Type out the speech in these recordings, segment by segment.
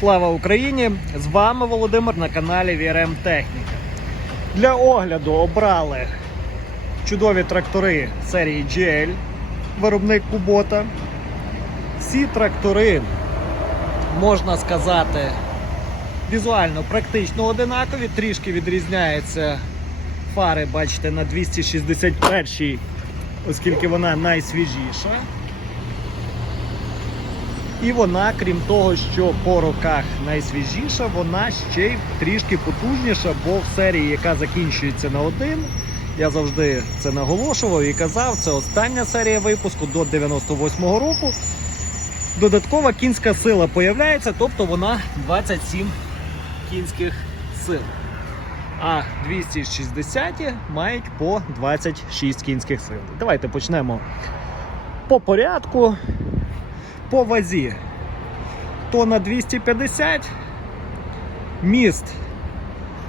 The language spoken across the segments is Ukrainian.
Слава Україні! З вами Володимир на каналі VRM Техніка. Для огляду обрали чудові трактори серії GL, виробник Кубота. Всі трактори, можна сказати, візуально практично одинакові, трішки відрізняються фари, бачите, на 261 оскільки вона найсвіжіша. І вона, крім того, що по роках найсвіжіша, вона ще й трішки потужніша, бо в серії, яка закінчується на один, я завжди це наголошував і казав, це остання серія випуску до 98-го року. Додаткова кінська сила появляється, тобто вона 27 кінських сил. А 260 мають по 26 кінських сил. Давайте почнемо по порядку. По вазі. То на 250 міст,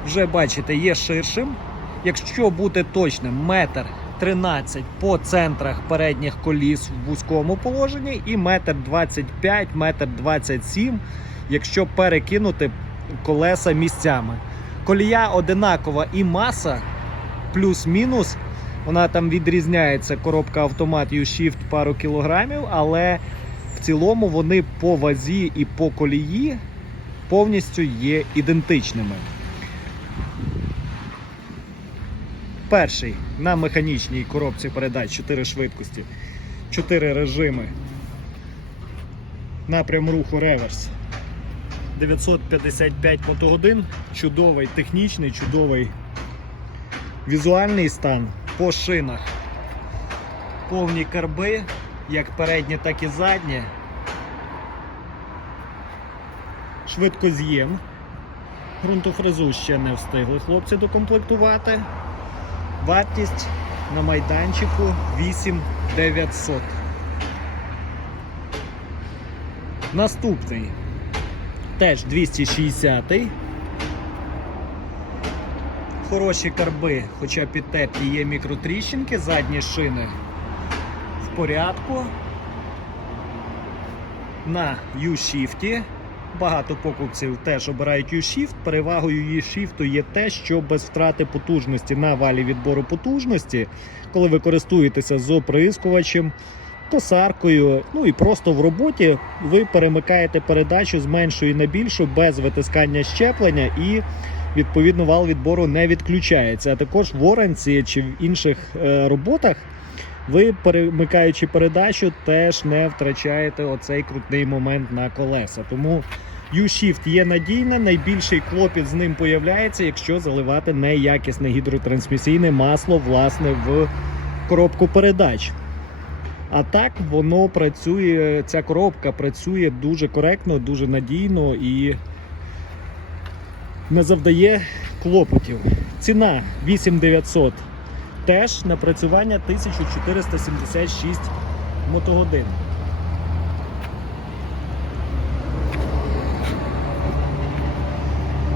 вже бачите, є ширшим. Якщо бути точним, метр 13 по центрах передніх коліс в вузькому положенні і метр 25, метр 27, якщо перекинути колеса місцями. Колія одинакова і маса плюс-мінус. Вона там відрізняється коробка автомат U-Shift пару кілограмів, але цілому вони по вазі і по колії повністю є ідентичними. Перший на механічній коробці передач 4 швидкості, 4 режими. Напрям руху реверс. 955 мотогодин. Чудовий технічний, чудовий візуальний стан по шинах. Повні карби, як передні, так і задні. Швидкоз'єм. Грунтофрезу ще не встигли хлопці докомплектувати. Вартість на майданчику 8900. Наступний теж 260 Хороші карби, хоча підтерті є мікротріщинки, задні шини порядку. На U-Shift. Багато покупців теж обирають U-Shift. Перевагою U-Shift є те, що без втрати потужності на валі відбору потужності, коли ви користуєтеся з оприскувачем, косаркою, ну і просто в роботі ви перемикаєте передачу з меншої на більшу без витискання щеплення і відповідно вал відбору не відключається. А також в оранці чи в інших е, роботах ви, перемикаючи передачу, теж не втрачаєте оцей крутний момент на колеса. Тому U-Shift є надійне, найбільший клопіт з ним появляється, якщо заливати неякісне гідротрансмісійне масло власне в коробку передач. А так воно працює, ця коробка працює дуже коректно, дуже надійно і не завдає клопотів. Ціна 8900 теж напрацювання 1476 мотогодин.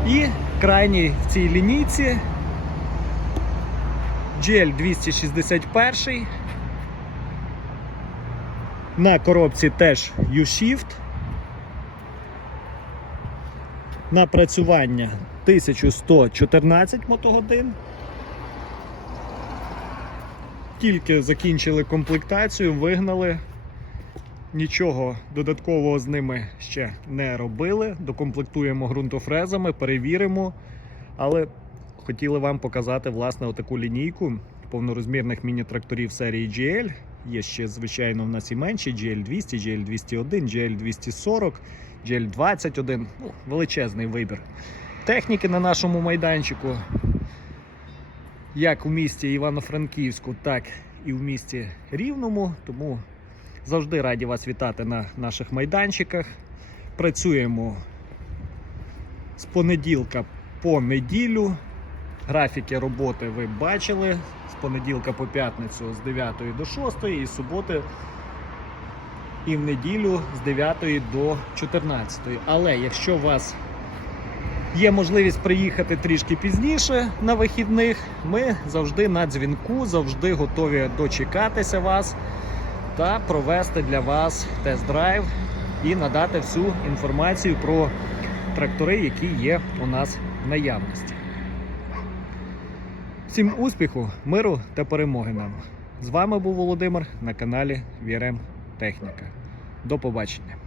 І крайній в цій лінійці GL 261. На коробці теж U-Shift. Напрацювання 1114 мотогодин. Тільки закінчили комплектацію, вигнали. Нічого додаткового з ними ще не робили. Докомплектуємо ґрунтофрезами, перевіримо. Але хотіли вам показати власне отаку лінійку повнорозмірних міні-тракторів серії GL. Є ще, звичайно, в нас і менші GL200, GL201, GL240, GL21. Ну, величезний вибір. Техніки на нашому майданчику, як у місті Івано-Франківську, так і в місті Рівному. Тому завжди раді вас вітати на наших майданчиках. Працюємо з понеділка по неділю. Графіки роботи ви бачили з понеділка по п'ятницю з 9 до 6 і з суботи і в неділю з 9 до 14. Але якщо вас є можливість приїхати трішки пізніше на вихідних, ми завжди на дзвінку, завжди готові дочекатися вас та провести для вас тест-драйв і надати всю інформацію про трактори, які є у нас в наявності. Всім успіху, миру та перемоги нам! З вами був Володимир на каналі VRM Техніка. До побачення!